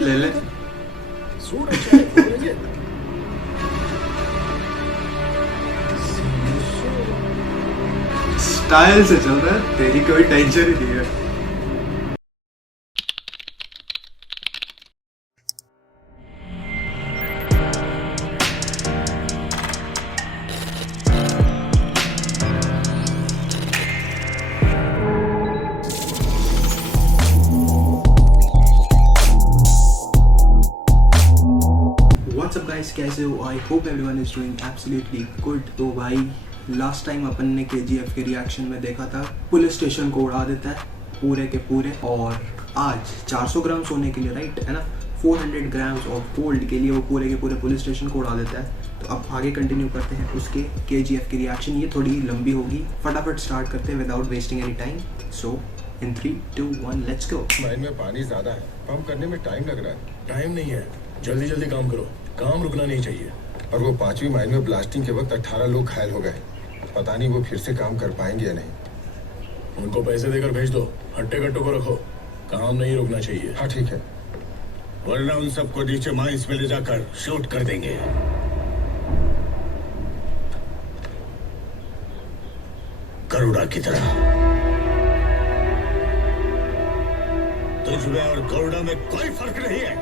ले ले। सूट अच्छा है, खोल लेंगे। स्टाइल से चल रहा है, तेरी कोई टेंशन ही नहीं है। व्हाट्सअप गाइस, कैसे हो? I hope everyone is doing absolutely good. तो भाई लास्ट टाइम अपन ने केजीएफ के रिएक्शन में देखा था पुलिस स्टेशन को उड़ा देता है पूरे के पूरे, और आज 400 ग्राम सोने के लिए, राइट है ना, 400 ग्राम्स ऑफ गोल्ड के लिए वो पूरे के पूरे पुलिस स्टेशन को उड़ा देता है। तो अब आगे कंटिन्यू करते हैं उसके केजीएफ की रिएक्शन। ये थोड़ी लंबी होगी, फटाफट स्टार्ट करते हैं without wasting any time. So in 3, 2, 1 let's go. Mine में पानी ज्यादा है, पंप करने में टाइम लग रहा है। टाइम नहीं है, जल्दी जल्दी काम करो, काम रुकना नहीं चाहिए। और वो 5वीं माइन में ब्लास्टिंग के वक्त 18 लोग घायल हो गए। पता नहीं वो फिर से काम कर पाएंगे या नहीं। उनको पैसे देकर भेज दो, हट्टे कट्टों को रखो, काम नहीं रुकना चाहिए। हाँ ठीक है। वरना उन सबको नीचे माइंस में ले जाकर शूट कर देंगे। गरुड़ा की तरह। तुझमें और गरुड़ा में कोई फर्क नहीं है।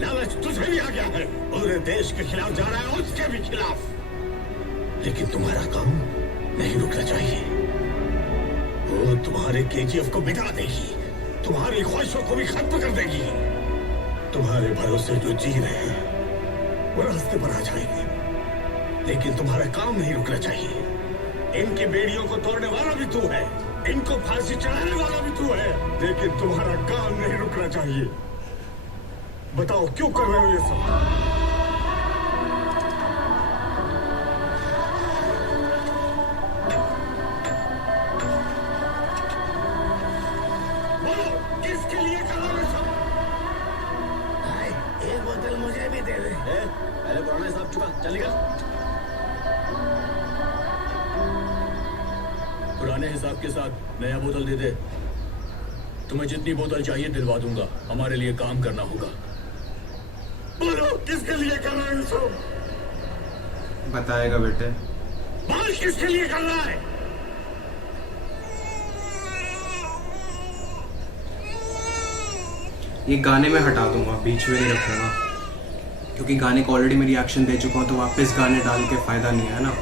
लालच तुझे भी आ गया है, पूरे देश के खिलाफ जा रहा है, उसके भी खिलाफ। लेकिन तुम्हारा काम नहीं रुकना चाहिए। वो तुम्हारे केजीएफ को मिटा देगी, तुम्हारी ख्वाहिशों को भी खत्म कर देगी। तुम्हारे भरोसे जो जी रहे हैं वो रास्ते पर आ जाएंगे, लेकिन तुम्हारा काम नहीं रुकना चाहिए। इनकी बेड़ियों को तोड़ने वाला भी तू है, इनको फांसी चढ़ाने वाला भी तू है, लेकिन तुम्हारा काम नहीं रुकना चाहिए। बताओ क्यों कर रहे हो ये सब? बोलो, किसके लिए कर रहे हो ये सब? भाई, एक बोतल मुझे भी दे दे। पहले पुराना हिसाब चुका, चल निकल। पुराने हिसाब के साथ नया बोतल दे दे। तुम्हें जितनी बोतल चाहिए दिलवा दूंगा, हमारे लिए काम करना होगा। बोलो, किसके लिए कर रहे हो सब? बताएगा बेटे। बोल, किसके लिए कर रहा है? ये गाने में हटा दूंगा, बीच में नहीं रखूंगा, क्योंकि गाने को ऑलरेडी मैं रिएक्शन दे चुका हूँ, तो वापस गाने डाल के फायदा नहीं है ना।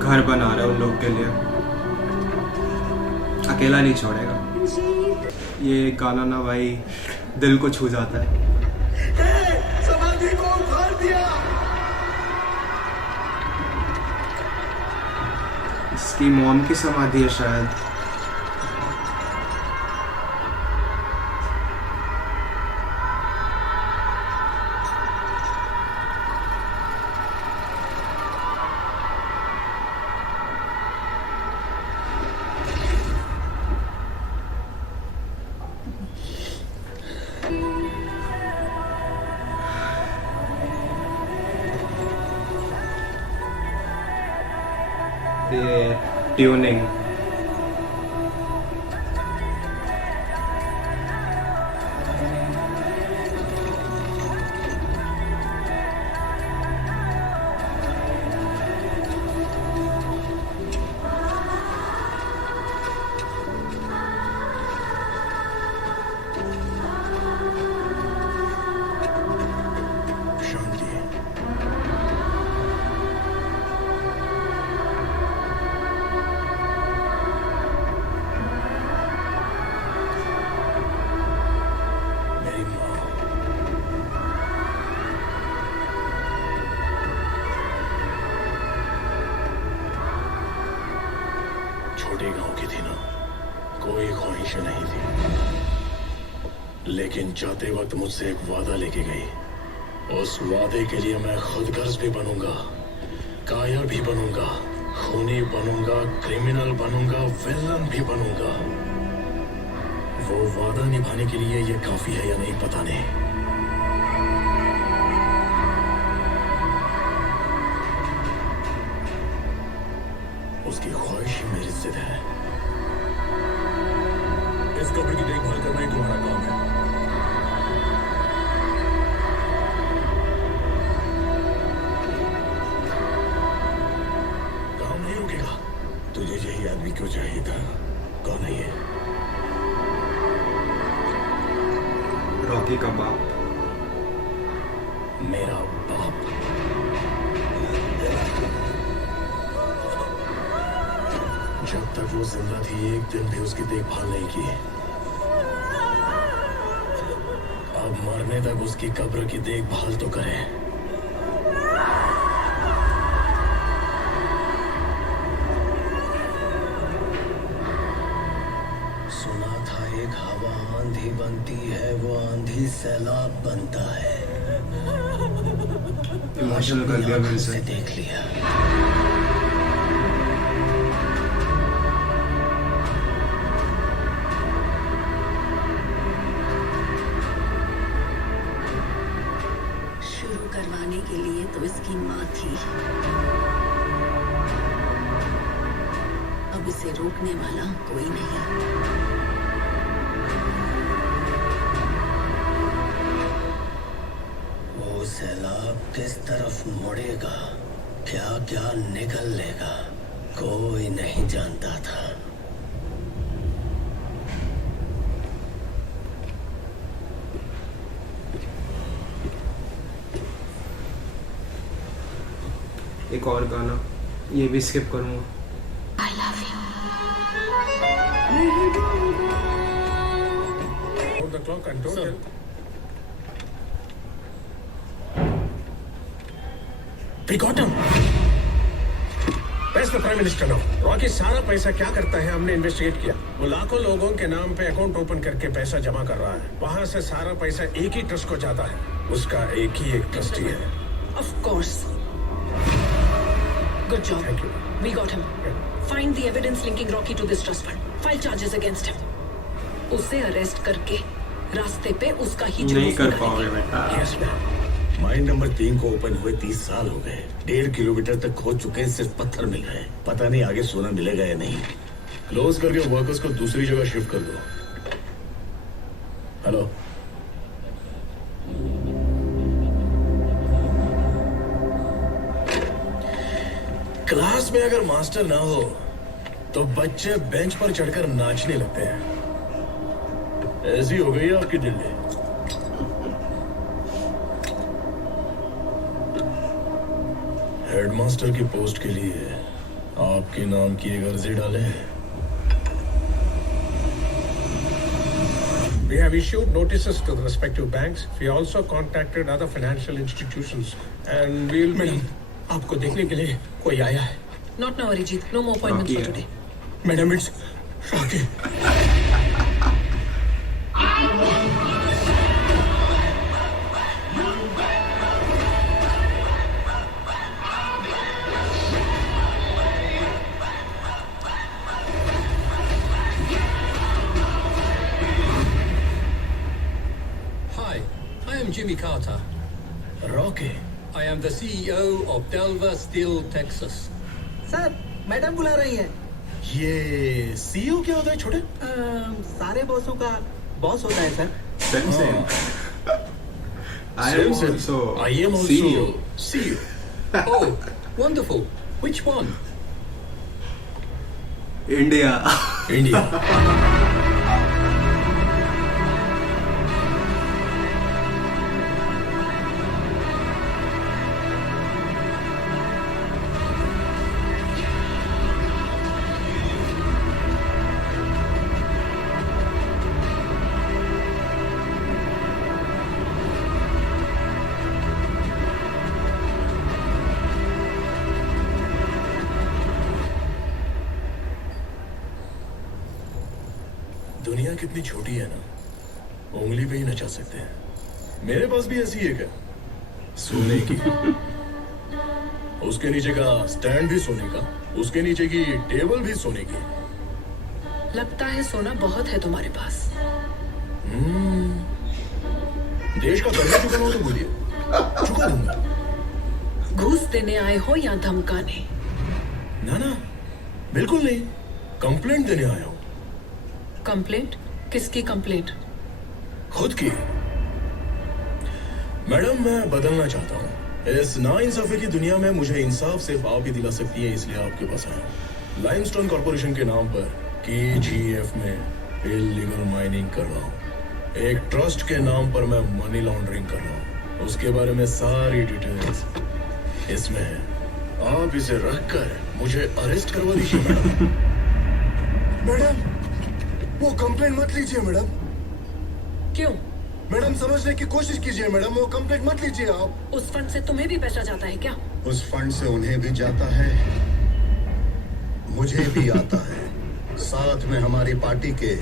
घर बना रहा है उन लोग के लिए, अकेला नहीं छोड़ेगा। ये गाना ना भाई दिल को छू जाता है। समाधि को उखाड़ दिया। इसकी मॉम की समाधि है शायद। ये ट्यूनिंग शांति। मेरी माँ। छोटे गांव की थी ना, कोई ख्वाहिश नहीं थी, लेकिन जाते वक्त मुझसे एक वादा लेके गई। उस वादे के लिए मैं खुदगर्ज भी बनूंगा, कायर भी बनूंगा, खूनी बनूंगा, क्रिमिनल बनूंगा, विलन भी बनूंगा। वो वादा निभाने के लिए ये काफी है या नहीं पता नहीं। उसकी ख्वाहिश ही मेरी जिद है। इस कब्र की देखभाल करना ही तुम्हारा काम है। काम नहीं रुकेगा। तुझे यही आदमी क्यों चाहिए था? कौन है ये? रॉकी का बाप। मेरा बाप। जब तक वो जिंदा थी एक दिन भी उसकी देखभाल नहीं की। अब मरने तक उसकी कब्र की देखभाल तो करें। सुना था एक हवा आंधी बनती है, वो आंधी सैलाब बनता है। इमोशनल कर दिया मेरे से। देख लिया। शुरू करवाने के लिए तो इसकी माँ थी, अब इसे रोकने वाला कोई नहीं। वो सैलाब किस तरफ मुड़ेगा, क्या क्या निकल लेगा, कोई नहीं जानता था। एक और गाना, ये भी स्किप करूंगा। I love you. The clock and don't tell. We got him. Where's the Prime Minister now? Rocky सारा पैसा क्या करता है हमने इन्वेस्टिगेट किया। वो लाखों लोगों के नाम पे अकाउंट ओपन करके पैसा जमा कर रहा है। वहाँ से सारा पैसा एक ही ट्रस्ट को जाता है। उसका एक ही एक ट्रस्टी है। Of course. Good job. Thank you. We got him. Find the evidence linking Rocky to this trust fund. File charges against him. उसे अरेस्ट करके रास्ते पे उसका ही नहीं जुलूस कर निकालेंगे। पाओगे बेटा। Yes, ma'am. माइन नंबर 3 को ओपन हुए 30 साल हो गए। 1.5 किलोमीटर तक खोद चुके हैं, सिर्फ पत्थर मिल रहे हैं। पता नहीं आगे सोना मिलेगा या नहीं। क्लोज करके वर्कर्स को दूसरी जगह शिफ्ट कर दो। हेलो, क्लास में अगर मास्टर ना हो तो बच्चे बेंच पर चढ़कर नाचने लगते हैं। ऐसी हो गई है आपकी दिल्ली। हेडमास्टर की पोस्ट के लिए आपके नाम की एक अर्जी डाले। We have issued notices to the respective banks. We also contacted other financial institutions and we'll. Madam, आपको देखने के लिए कोई आया है। Not now, Arijit. No more appointments for Rocky today. Madam, it's Rocky. Hi, I am Jimmy Carter. Rocky, I am the CEO of Delver Steel, Texas. Sir, madam बुला रही है। ये सीईओ क्या होता है छोटे? सारे बॉसों का बॉस होता है sir. Same, same. I am also I am also CEO. CEO. Oh, wonderful. Which one? India. India. दुनिया कितनी छोटी है ना, उंगली पे ही नचा सकते हैं। मेरे पास भी ऐसी एक है, सोने की। उसके नीचे का स्टैंड भी सोने का, उसके नीचे की टेबल भी सोने की। लगता है सोना बहुत है तुम्हारे पास। देश का कर्जा चुकाना हो तो बोलिए, चुका दूंगा। घूस देने आए हो या धमकाने? ना ना, बिल्कुल नहीं, कंप्लेंट देने आया हूँ। कंप्लेंट? किसकी कंप्लेंट? खुद की। मैडम, मैं बदलना चाहता हूँ। इस नाइंसाफी की दुनिया में मुझे इंसाफ सिर्फ आप ही दिला सकती है, इसलिए आपके पास आया। लाइमस्टोन कॉर्पोरेशन के नाम पर KGF में इल्लीगल माइनिंग कर रहा हूँ। एक ट्रस्ट के नाम पर मैं मनी लॉन्ड्रिंग कर रहा हूँ। उसके बारे में सारी डिटेल्स इसमें है। आप इसे रखकर मुझे अरेस्ट करवा दीजिए मैडम। मैडम, वो कंप्लेंट मत लीजिए मैडम। क्यों? मैडम, समझने की कोशिश कीजिए मैडम, वो कंप्लेंट मत लीजिए आप। उस फंड से तुम्हें भी पैसा जाता है क्या? उस फंड से उन्हें भी जाता है, मुझे भी आता है, साथ में हमारी पार्टी के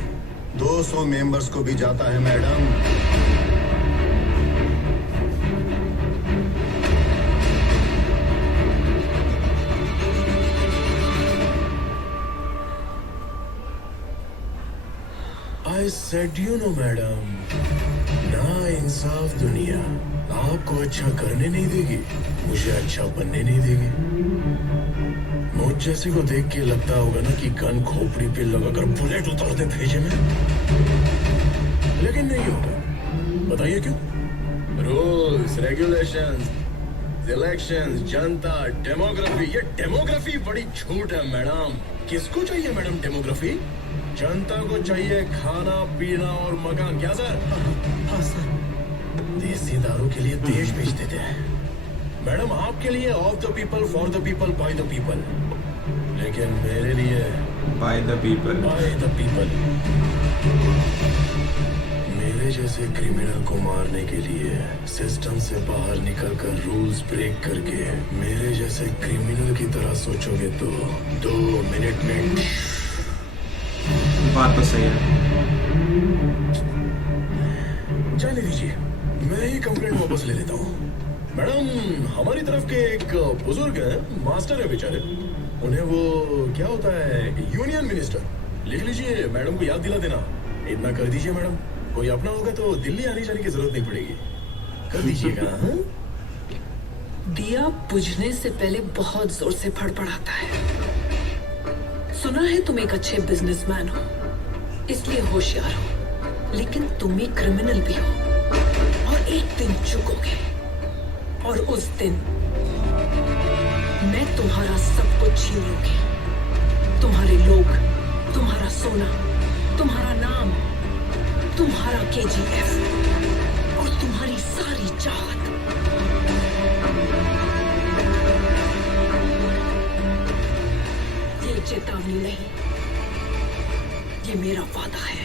200 मेंबर्स को भी जाता है madam. I said you know madam, ना इंसाफ दुनिया आपको अच्छा करने नहीं देगी, मुझे अच्छा बनने नहीं देगी। मुझ जैसे को देख के लगता होगा ना कि गन खोपड़ी पे लगाकर बुलेट उतार दे भेजे में, लेकिन नहीं होगा। बताइए क्यों? रूल्स, रेगुलेशंस, इलेक्शंस, जनता, डेमोग्राफी। ये डेमोग्राफी बड़ी झूठ है मैडम। किसको चाहिए मैडम डेमोग्राफी? जनता को चाहिए खाना पीना और मकान। क्या सर? हाँ सर। देसी दारू के लिए देश बेच देते हैं मैडम, आपके लिए of the people, for the people, by the people, लेकिन मेरे लिए by the people. By the people. मेरे जैसे क्रिमिनल को मारने के लिए सिस्टम से बाहर निकलकर रूल्स ब्रेक करके मेरे जैसे क्रिमिनल की तरह सोचोगे तो 2 मिनट में। बात तो सही है। जाने दीजिए, मैं ही कंप्लेंट वापस ले लेता हूँ। मैडम, हमारी तरफ के एक बुजुर्ग है, मास्टर है बेचारे, उन्हें वो क्या होता है, यूनियन मिनिस्टर। लिख लीजिए, मैडम को याद दिला देना। इतना कर दीजिए मैडम, कोई अपना होगा तो दिल्ली आने जाने की जरूरत नहीं पड़ेगी। कर दीजिएगा। हाँ? दिया बुझने से पहले बहुत जोर से फड़फड़ाता है। सुना है तुम एक अच्छे बिजनेसमैन हो, इसलिए होशियार हो, लेकिन तुम एक क्रिमिनल भी हो, और एक दिन चुकोगे, और उस दिन मैं तुम्हारा सब कुछ छीन लूंगी। तुम्हारे लोग, तुम्हारा सोना, तुम्हारा नाम, तुम्हारा KGF और तुम्हारी सारी चाहत। ये चेतावनी नहीं, ये मेरा वादा है।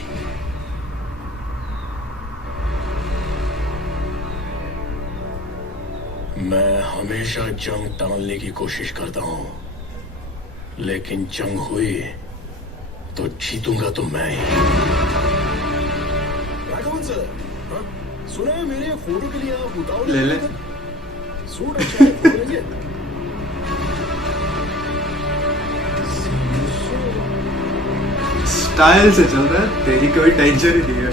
मैं हमेशा जंग टालने की कोशिश करता हूँ, लेकिन जंग हुई तो जीतूंगा तो मैं ही। राघवन सर, हाँ? सुना है मेरे फोटो के लिए आप उतावले ले ले। सूट अच्छा है, फोटो लेंगे? स्टाइल से चल रहा है, तेरी कोई टेंशन ही नहीं है।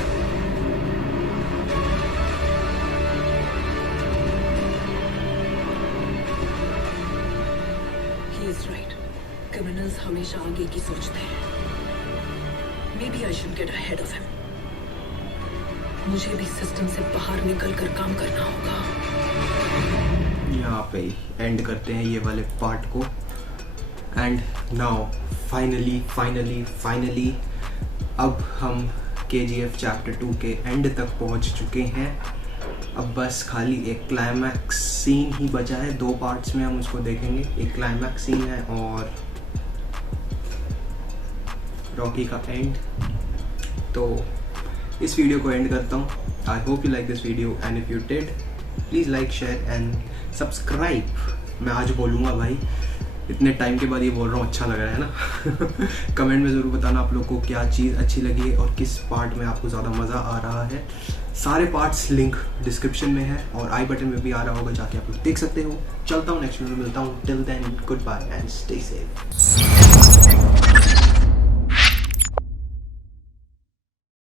क्रिमिनल्स हमेशा आगे की सोचते हैं। Maybe I should get ahead of him. मुझे भी सिस्टम से बाहर निकलकर काम करना होगा। यहाँ पे एंड करते हैं ये वाले पार्ट को। एंड नाउ फाइनली अब हम KGF चैप्टर 2 के एंड तक पहुँच चुके हैं। अब बस खाली एक क्लाइमैक्स सीन ही बचा है। 2 पार्ट्स में हम उसको देखेंगे। एक क्लाइमैक्स सीन है और रॉकी का एंड। तो इस वीडियो को एंड करता हूँ। I hope you like this video and if you did please like share and subscribe. मैं आज बोलूँगा भाई, इतने टाइम के बाद ये बोल रहा हूँ, अच्छा लग रहा है ना। कमेंट में ज़रूर बताना आप लोग को क्या चीज़ अच्छी लगी है और किस पार्ट में आपको ज़्यादा मज़ा आ रहा है। सारे पार्ट्स लिंक डिस्क्रिप्शन में है और आई बटन में भी आ रहा होगा, जाके आप लोग देख सकते हो। चलता हूँ, नेक्स्ट वीडियो में मिलता हूँ। Till then good bye and stay safe.